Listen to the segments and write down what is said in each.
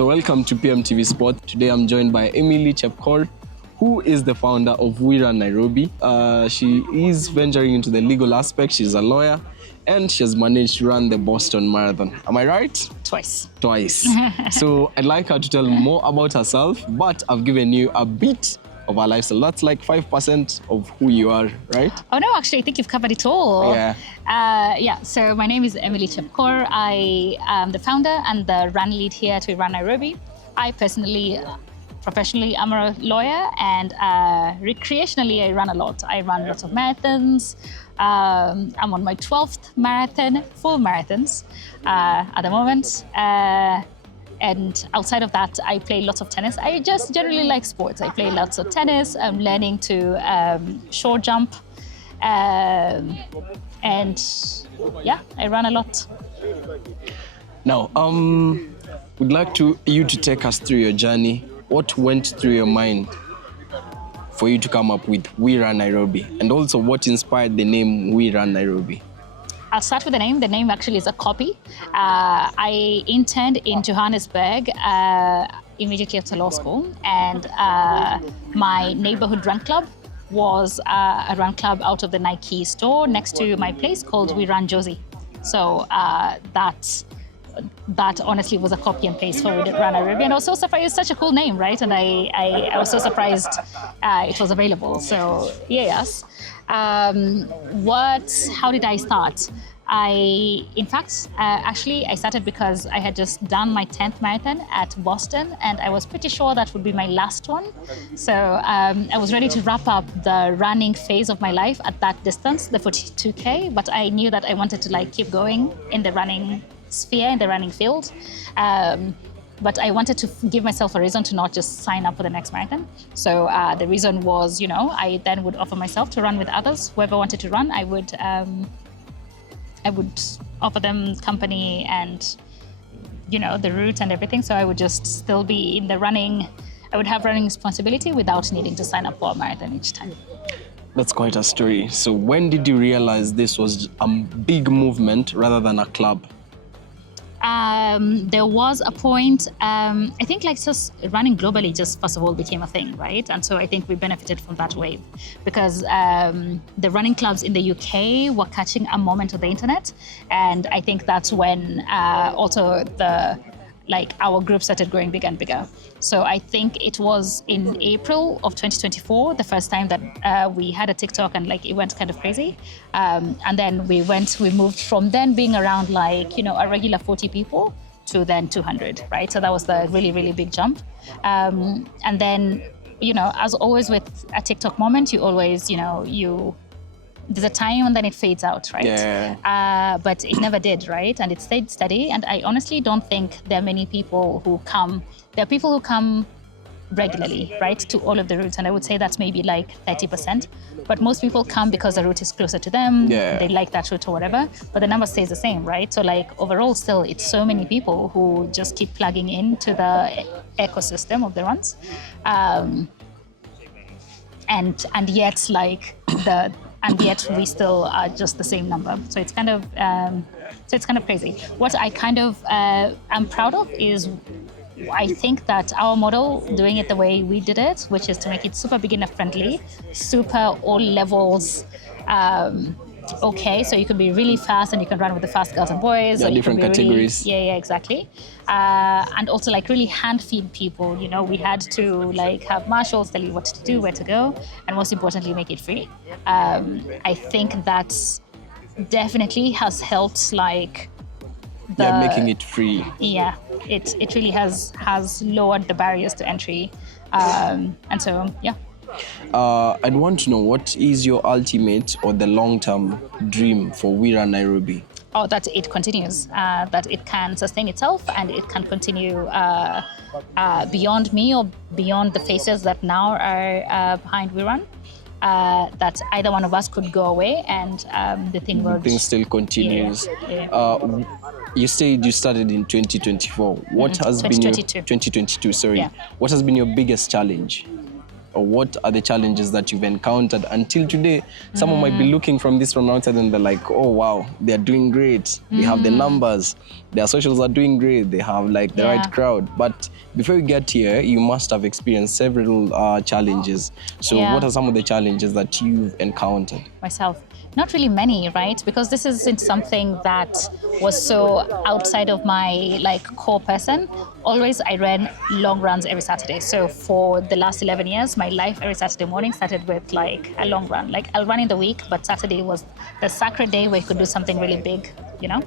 So welcome to PMTV Sport. Today I'm joined by Emily Chepkor, who is the founder of We Run Nairobi. She is venturing into the legal aspect. She's a lawyer and she has managed to run the Boston Marathon. Am I right? Twice. So I'd like her to tell more about herself, but I've given you a bit of her lifestyle. That's like 5% of who you are, right? Oh no, actually, I think you've covered it all. Yeah. So my name is Emily Chepkor. I am the founder and the run lead here at We Run Nairobi. I personally, professionally, am a lawyer, and recreationally, I run a lot. I run lots of marathons. I'm on my 12th marathon, full marathons at the moment. And outside of that, I play lots of tennis. I just generally like sports. I play lots of tennis. I'm learning to short jump. And yeah, I run a lot. Now, we'd like you to take us through your journey. What went through your mind for you to come up with We Run Nairobi? And also, what inspired the name We Run Nairobi? I'll start with the name. The name actually is a copy. I interned in Johannesburg immediately after law school, and my neighborhood run club was a run club out of the Nike store next to my place called We Run Josie. So that honestly was a copy and paste for We Run Nairobi, and I was so surprised. It's such a cool name, right? And I was so surprised it was available. So yes. How did I start? In fact, I started because I had just done my 10th marathon at Boston, and I was pretty sure that would be my last one. So I was ready to wrap up the running phase of my life at that distance, the 42K, but I knew that I wanted to keep going in the running sphere, in the running field. But I wanted to give myself a reason to not just sign up for the next marathon. So the reason was, I then would offer myself to run with others. Whoever wanted to run, I would offer them company and, the route and everything. So I would just still be in the running. I would have running responsibility without needing to sign up for a marathon each time. That's quite a story. So when did you realize this was a big movement rather than a club? There was a point, I think just running globally just first of all became a thing, right? And so I think we benefited from that wave because the running clubs in the UK were catching a moment of the internet. And I think that's when also our group started growing bigger and bigger. So I think it was in April of 2024, the first time that we had a TikTok and it went kind of crazy. And then we moved from then being around a regular 40 people to then 200, right? So that was the really, really big jump. And then, as always with a TikTok moment, you always, there's a time and then it fades out, right? Yeah. But it never did, right? And it stayed steady. And I honestly don't think there are many people who come. There are people who come regularly, right, to all of the routes. And I would say that's maybe 30%. But most people come because the route is closer to them. Yeah. They like that route or whatever. But the number stays the same, right? So overall still, it's so many people who just keep plugging into the ecosystem of the runs. And yet we still are just the same number. So it's kind of crazy. What I am proud of is I think that our model, doing it the way we did it, which is to make it super beginner friendly, super all levels, okay, so you can be really fast and you can run with the fast girls and boys. Yeah, or different categories. Yeah, exactly. And also really hand feed people. We had to have marshals tell you what to do, where to go, and most importantly, make it free. I think that definitely has helped making it free. Yeah, it really has lowered the barriers to entry. And so, yeah. I'd want to know, what is your ultimate or the long-term dream for We Run Nairobi? Oh, that it continues, that it can sustain itself and it can continue beyond me or beyond the faces that now are behind We Run. That either one of us could go away and the thing still continues. Yeah. You said you started in 2024. What has been your 2022? Sorry. Yeah. What has been your biggest challenge? or what are the challenges that you've encountered until today? Someone might be looking from this from outside and they're like, oh wow, they're doing great. They have the numbers, their socials are doing great, they have like the right crowd. But before you get here, you must have experienced several challenges. So what are some of the challenges that you've encountered? Myself. Not really many, right? Because this isn't something that was so outside of my like core person. Always I ran long runs every Saturday. So for the last 11 years, my life every Saturday morning started with like a long run. Like I'll run in the week, but Saturday was the sacred day where you could do something really big, you know?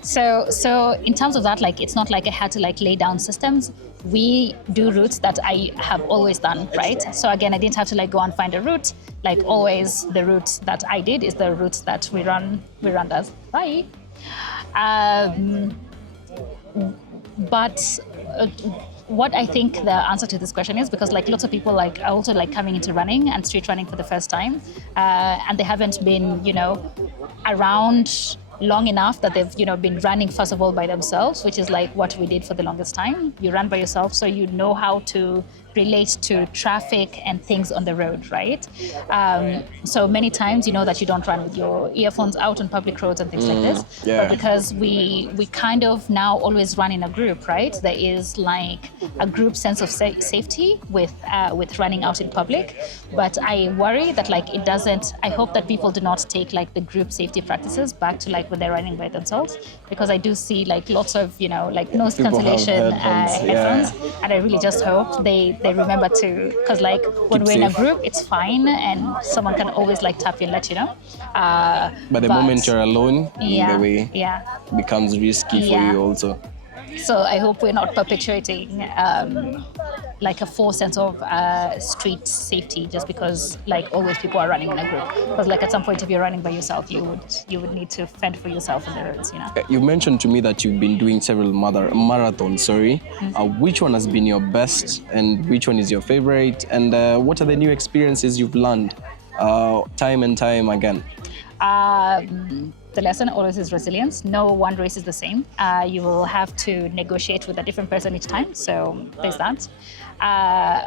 So in terms of that, like it's not like I had to like lay down systems. We do routes that I have always done, right? So again, I didn't have to like go and find a route. Like always, the route that I did is the route that We Run does. Bye. But what I think the answer to this question is, because like lots of people like are also like coming into running and street running for the first time, and they haven't been, you know, around long enough that they've, you know, been running first of all by themselves, which is like what we did for the longest time. You run by yourself, so you know how to relate to traffic and things on the road, right? So many times you know that you don't run with your earphones out on public roads and things like this. But because we kind of now always run in a group, right? There is like a group sense of safety with running out in public. But I worry that like it doesn't. I hope that people do not take like the group safety practices back to like when they're running by themselves, because I do see like lots of, you know, like noise cancellation headphones, and I really just hope they remember to, because like when we're in a group, it's fine and someone can always like tap you and let you know. But the moment you're alone, in the way, becomes risky for you also. So I hope we're not perpetuating like a false sense of street safety just because like always people are running in a group. Because like at some point if you're running by yourself, you would need to fend for yourself on the roads, you know. You mentioned to me that you've been doing several marathons, which one has been your best and which one is your favorite, and what are the new experiences you've learned time and time again? The lesson always is resilience. No one race is the same. You will have to negotiate with a different person each time, so there's that.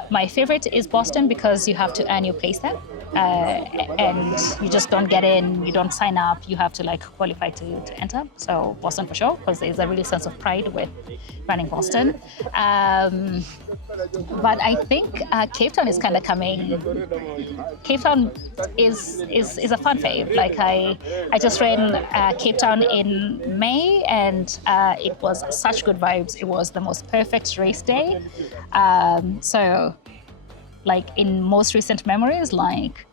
My favorite is Boston because you have to earn your place there. And you just don't get in, you don't sign up, you have to like qualify to enter. So Boston for sure, because there's a really sense of pride with running Boston. But I think Cape Town is kind of coming. Cape Town is a fun fave. Like I just ran Cape Town in May, and it was such good vibes. It was the most perfect race day. So like in most recent memories, like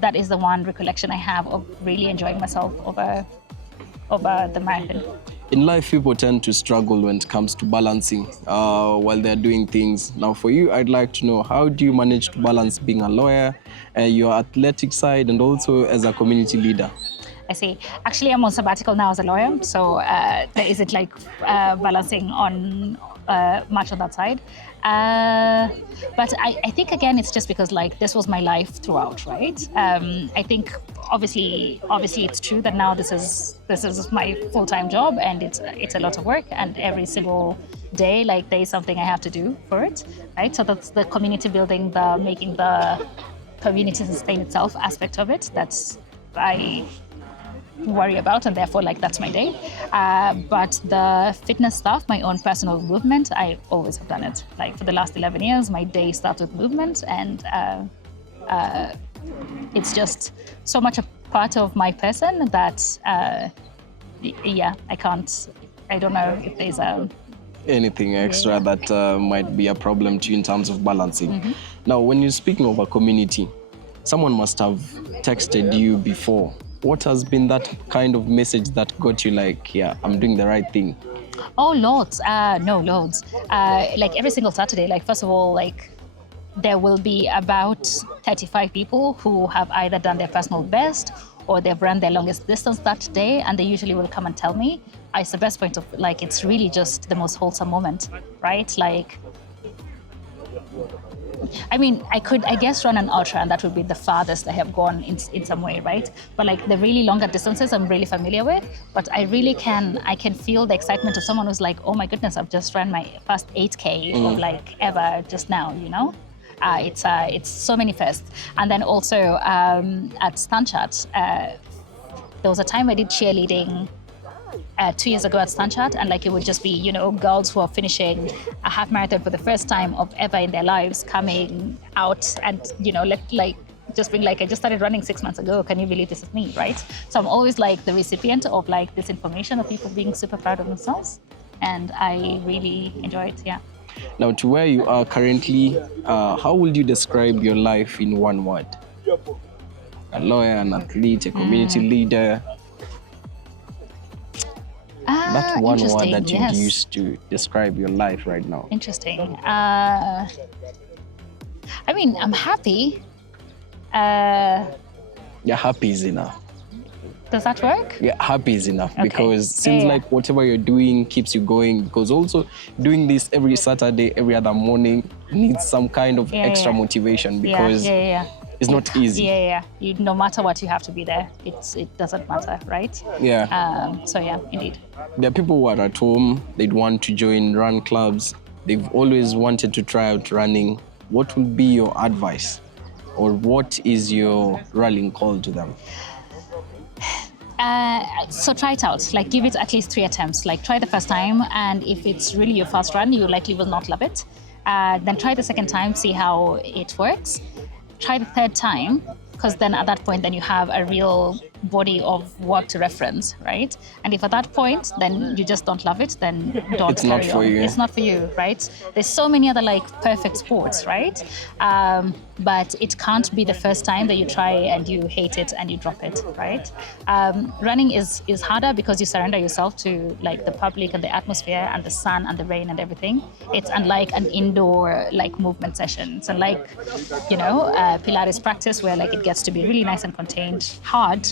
that is the one recollection I have of really enjoying myself over the marathon. In life, people tend to struggle when it comes to balancing while they're doing things. Now, for you, I'd like to know, how do you manage to balance being a lawyer, your athletic side, and also as a community leader? I see. Actually, I'm on sabbatical now as a lawyer, so there isn't like balancing on much on that side. But I think again, it's just because like this was my life throughout, right? I think obviously it's true that now this is my full-time job, and it's a lot of work, and every single day like there is something I have to do for it, right? So that's the community building, the making the community sustain itself aspect of it. That's I worry about, and therefore like that's my day. But the fitness stuff, my own personal movement, I always have done it. Like for the last 11 years, my day starts with movement, and it's just so much a part of my person that I don't know if there's anything extra that might be a problem to you in terms of balancing. Now, when you're speaking of a community, someone must have texted you before. What has been that kind of message that got you like, yeah, I'm doing the right thing? Oh, loads. Loads. Like every single Saturday, like first of all, like there will be about 35 people who have either done their personal best or they've run their longest distance that day, and they usually will come and tell me. It's the best point of, like, it's really just the most wholesome moment, right? Like, I mean, I guess run an ultra, and that would be the farthest I have gone in some way, right? But like the really longer distances I'm really familiar with, but I can feel the excitement of someone who's like, oh my goodness, I've just run my first 8K of like ever just now, you know? It's so many firsts. And then also at Stanchart, there was a time I did cheerleading 2 years ago at Stanchart, and like it would just be, you know, girls who are finishing a half marathon for the first time of ever in their lives coming out and, you know, like just being like, I just started running 6 months ago. Can you believe this is me, right? So I'm always like the recipient of like this information of people being super proud of themselves. And I really enjoy it, yeah. Now, to where you are currently, how would you describe your life in one word? A lawyer, an athlete, a community leader. That one word that you use to describe your life right now. Interesting. I mean, I'm happy. Yeah, happy is enough. Does that work? Yeah, happy is enough, Okay. because it seems like whatever you're doing keeps you going, because also doing this every Saturday, every other morning needs some kind of extra motivation, because it's not easy. No matter what, you have to be there. It doesn't matter, right? Yeah. So yeah, indeed. There are people who are at home, they'd want to join run clubs. They've always wanted to try out running. What would be your advice? Or what is your rallying call to them? So try it out. Like, give it at least 3 attempts. Like, try the first time, and if it's really your first run, you likely will not love it. Then try the second time, see how it works. Try the third time, because then at that point, then you have a real body of work to reference, right? And if at that point, then you just don't love it, then don't It's not carry for on. you. It's not for you, right? There's so many other like perfect sports, right? But it can't be the first time that you try and you hate it and you drop it, right? Running is harder because you surrender yourself to like the public and the atmosphere and the sun and the rain and everything. It's unlike an indoor like movement session. It's unlike, you know, Pilates practice where like it gets to be really nice and contained, hard,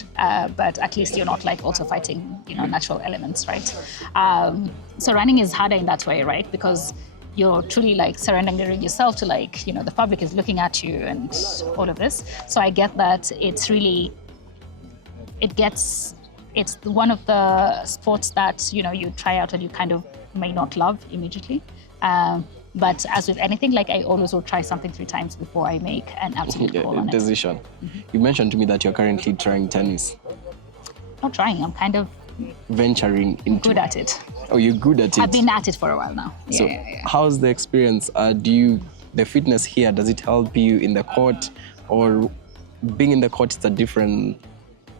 but at least you're not like also fighting, you know, natural elements, right? So running is harder in that way, right? Because you're truly like surrendering yourself to like, you know, the public is looking at you and all of this. So I get that it's really, it's one of the sports that, you know, you try out and you kind of may not love immediately. But as with anything, like I always will try something 3 times before I make an absolute call on it. Decision. You mentioned to me that you're currently trying tennis. Not trying, I'm kind of Venturing into good at it. Oh, you're good at it. I've been at it for a while now. So how's the experience? The fitness here, does it help you in the court, or being in the court is a different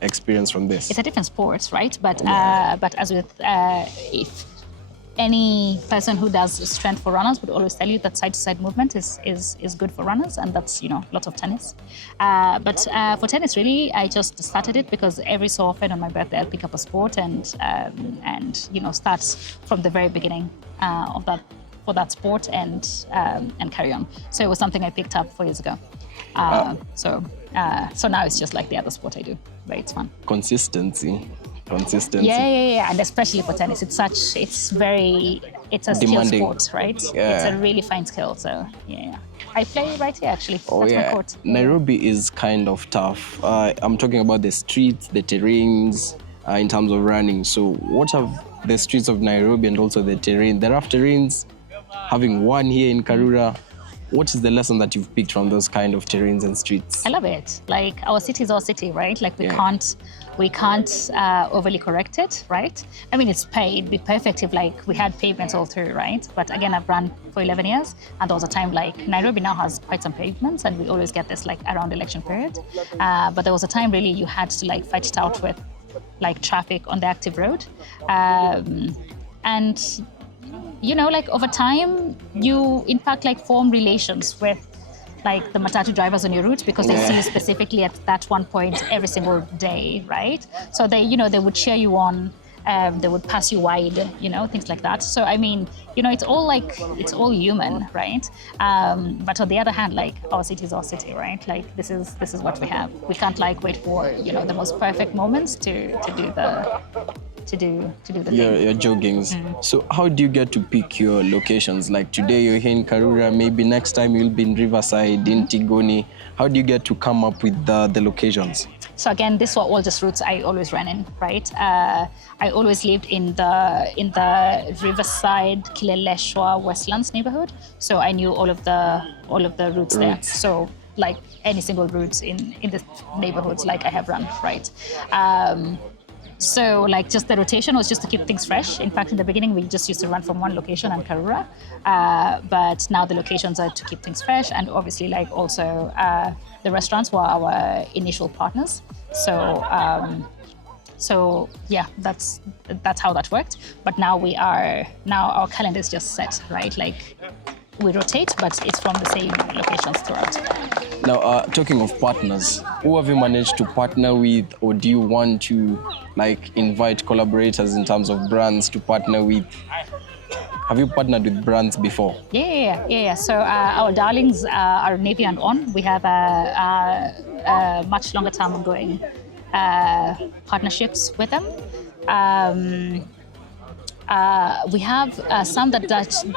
experience from this? It's a different sport, right? But as with if any person who does strength for runners would always tell you that side-to-side movement is good for runners, and that's, you know, lots of tennis. But for tennis, really, I just started it because every so often on my birthday I'll pick up a sport and you know, start from the very beginning of that for that sport and carry on. So it was something I picked up 4 years ago. So now it's just like the other sport I do, but it's fun. Consistency. Yeah, and especially for tennis, it's a skill sport, right? Yeah. It's a really fine skill. So yeah. I play right here actually. That's my court. Nairobi is kind of tough. I'm talking about the streets, the terrains, in terms of running. So what have the streets of Nairobi and also the terrain? The rough terrains, having one here in Karura. What is the lesson that you've picked from those kind of terrains and streets? I love it. Like, our city is our city, right? Like, we can't overly correct it, right? I mean, it'd be perfect if like we had pavements all through, right? But again, I've run for 11 years, and there was a time like Nairobi now has quite some pavements, and we always get this like around election period. But there was a time really you had to like fight it out with like traffic on the active road, and you know, like over time, you in fact like form relations with like the matatu drivers on your route because they see you specifically at that one point every single day, right? So they, you know, they would cheer you on, they would pass you wide, you know, things like that. So I mean, you know, it's all human, right? But on the other hand, like our city is our city, right? Like this is what we have. We can't like wait for, you know, the most perfect moments to do the thing. Your joggings. So how do you get to pick your locations? Like today you're here in Karura, maybe next time you'll be in Riverside, in Tigoni. How do you get to come up with the locations? So again, this were all just routes I always ran in, right? I always lived in the Riverside, Kileleshwa, Westlands neighborhood, so I knew all of the routes there. So like any single routes in the neighborhoods, like I have run, right? So like just the rotation was just to keep things fresh. In fact, in the beginning, we just used to run from one location on Karura, but now the locations are to keep things fresh, and obviously like also the restaurants were our initial partners. So yeah, that's how that worked. But now our calendar is just set, right? Like we rotate, but it's from the same locations throughout. Now, talking of partners, who have you managed to partner with, or do you want to like invite collaborators in terms of brands to partner with? Have you partnered with brands before? Yeah. So our darlings are Navy and On. We have a much longer term ongoing partnerships with them. We have some that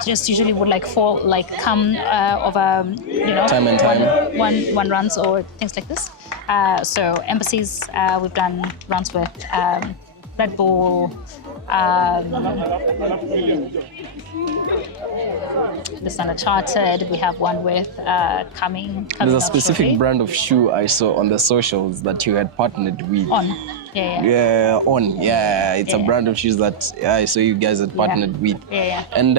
just usually would come over Time and time. one runs or things like this. So embassies, we've done runs with Red Bull, the Standard Chartered. We have one with coming. There's a specific brand of shoe I saw on the socials that you had partnered with. On. Yeah. On. Yeah, it's a brand of shoes that I saw you guys had partnered with. Yeah. And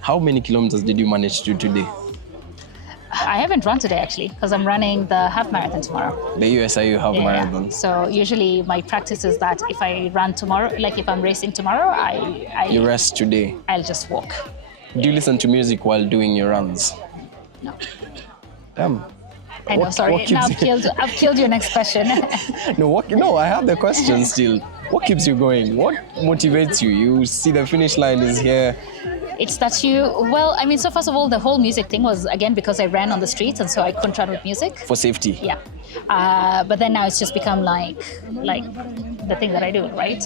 how many kilometers did you manage to do today? I haven't run today actually because I'm running the half marathon tomorrow. The USIU half marathon. So usually my practice is that if I run tomorrow, like if I'm racing tomorrow, You rest today. I'll just walk. Do you listen to music while doing your runs? No. Damn. I know, sorry. Now I've killed your next question. No, I have the question still. What keeps you going? What motivates you? You see the finish line is here. It's that so first of all, the whole music thing was, again, because I ran on the streets and so I couldn't run with music. For safety. Yeah. But then now it's just become like the thing that I do, right?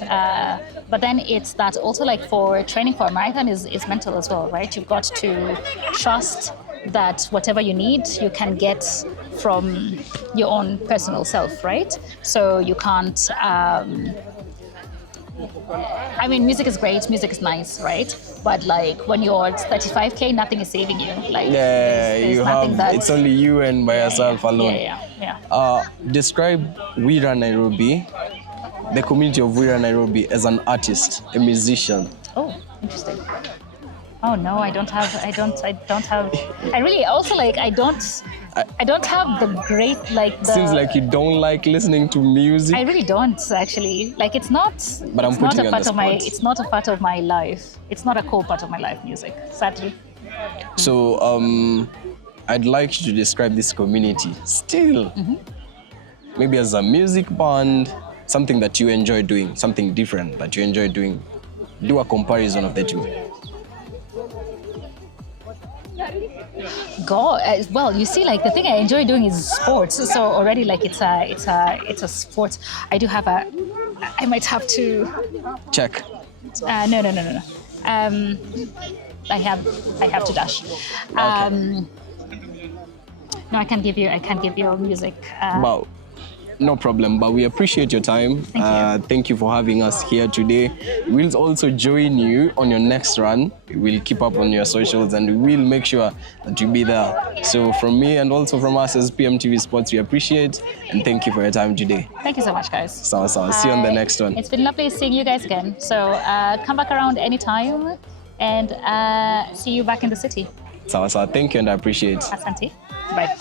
But then it's that also like for training for a marathon is mental as well, right? You've got to trust that whatever you need, you can get from your own personal self, right? So you can't... music is great, music is nice, right? But like when you're at 35K, nothing is saving you. Like there's it's only you and by yourself alone. Yeah. Describe We Run Nairobi, the community of We Run Nairobi, as an artist, a musician. Oh, interesting. Oh no, I don't have. I really also I don't have the great Seems like you don't like listening to music. I really don't actually. Like it's not. But I'm putting you on the spot. It's not a part of my life. It's not a core part of my life. Music, sadly. So I'd like you to describe this community still. Maybe as a music band, something that you enjoy doing, something different that you enjoy doing. Do a comparison of the two. Well, you see, like the thing I enjoy doing is sports. So already, like it's a sport. I do have I might have to check. No. I have to dash. Okay. No, I can't give you music. Wow. No problem, but we appreciate your time. Thank you for having us here today. We'll also join you on your next run. We'll keep up on your socials and we'll make sure that you'll be there. So from me and also from us as PMTV Sports, we appreciate and thank you for your time today. Thank you so much, guys. See you on the next one. It's been lovely seeing you guys again. So come back around anytime and see you back in the city. Thank you and I appreciate. Asante. Bye.